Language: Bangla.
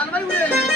আমার উড়ে